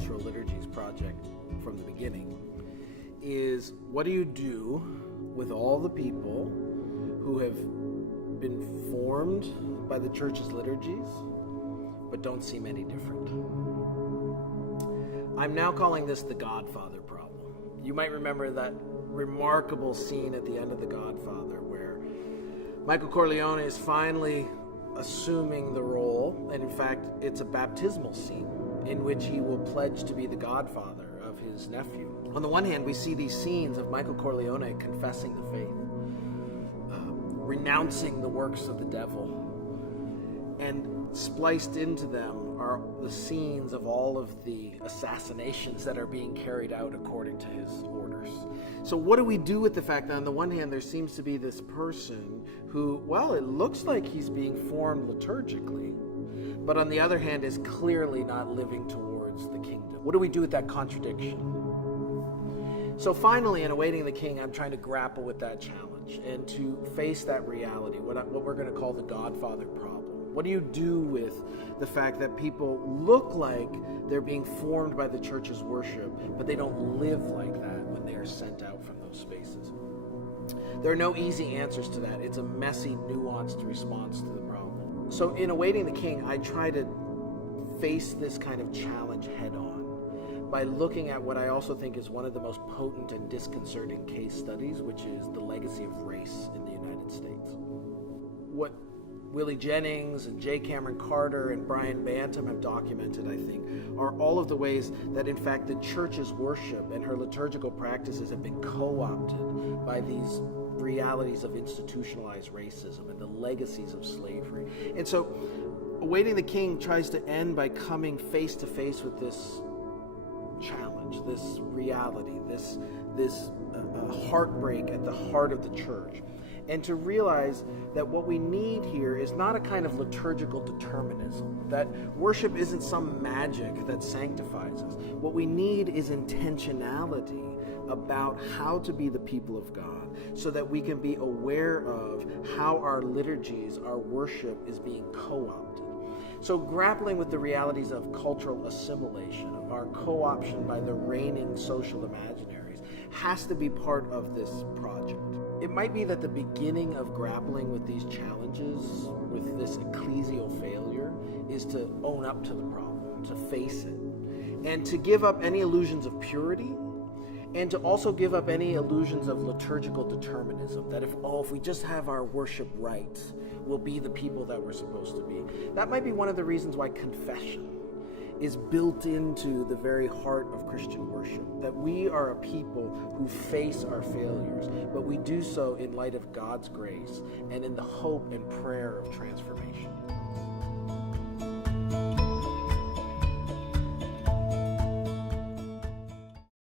Cultural Liturgies project from the beginning is, what do you do with all the people who have been formed by the church's liturgies but don't seem any different? I'm now calling this the Godfather problem. You might remember that remarkable scene at the end of The Godfather where Michael Corleone is finally assuming the role, and in fact it's a baptismal scene in which he will pledge to be the godfather of his nephew. On the one hand, we see these scenes of Michael Corleone confessing the faith, renouncing the works of the devil, and spliced into them are the scenes of all of the assassinations that are being carried out according to his orders. So what do we do with the fact that on the one hand there seems to be this person who, well, it looks like he's being formed liturgically, but on the other hand is clearly not living towards the kingdom? What do we do with that contradiction? So finally, in Awaiting the King, I'm trying to grapple with that challenge and to face that reality, what we're going to call the Godfather problem. What do you do with the fact that people look like they're being formed by the church's worship, but they don't live like that when they are sent out from those spaces? There are no easy answers to that. It's a messy, nuanced response to the problem. So in Awaiting the King, I try to face this kind of challenge head on by looking at what I also think is one of the most potent and disconcerting case studies, which is the legacy of race in the United States. What Willie Jennings and J. Cameron Carter and Brian Bantam have documented, I think, are all of the ways that, in fact, the church's worship and her liturgical practices have been co-opted by these realities of institutionalized racism and the legacies of slavery. And so, Awaiting the King tries to end by coming face to face with this challenge, this reality, this heartbreak at the heart of the church. And to realize that what we need here is not a kind of liturgical determinism, that worship isn't some magic that sanctifies us. What we need is intentionality about how to be the people of God, so that we can be aware of how our liturgies, our worship is being co-opted. So grappling with the realities of cultural assimilation, of our co-option by the reigning social imaginaries, has to be part of this project. It might be that the beginning of grappling with these challenges, with this ecclesial failure, is to own up to the problem, to face it, and to give up any illusions of purity, and to also give up any illusions of liturgical determinism, that if we just have our worship right, we'll be the people that we're supposed to be. That might be one of the reasons why confession is built into the very heart of Christian worship, that we are a people who face our failures, but we do so in light of God's grace and in the hope and prayer of transformation.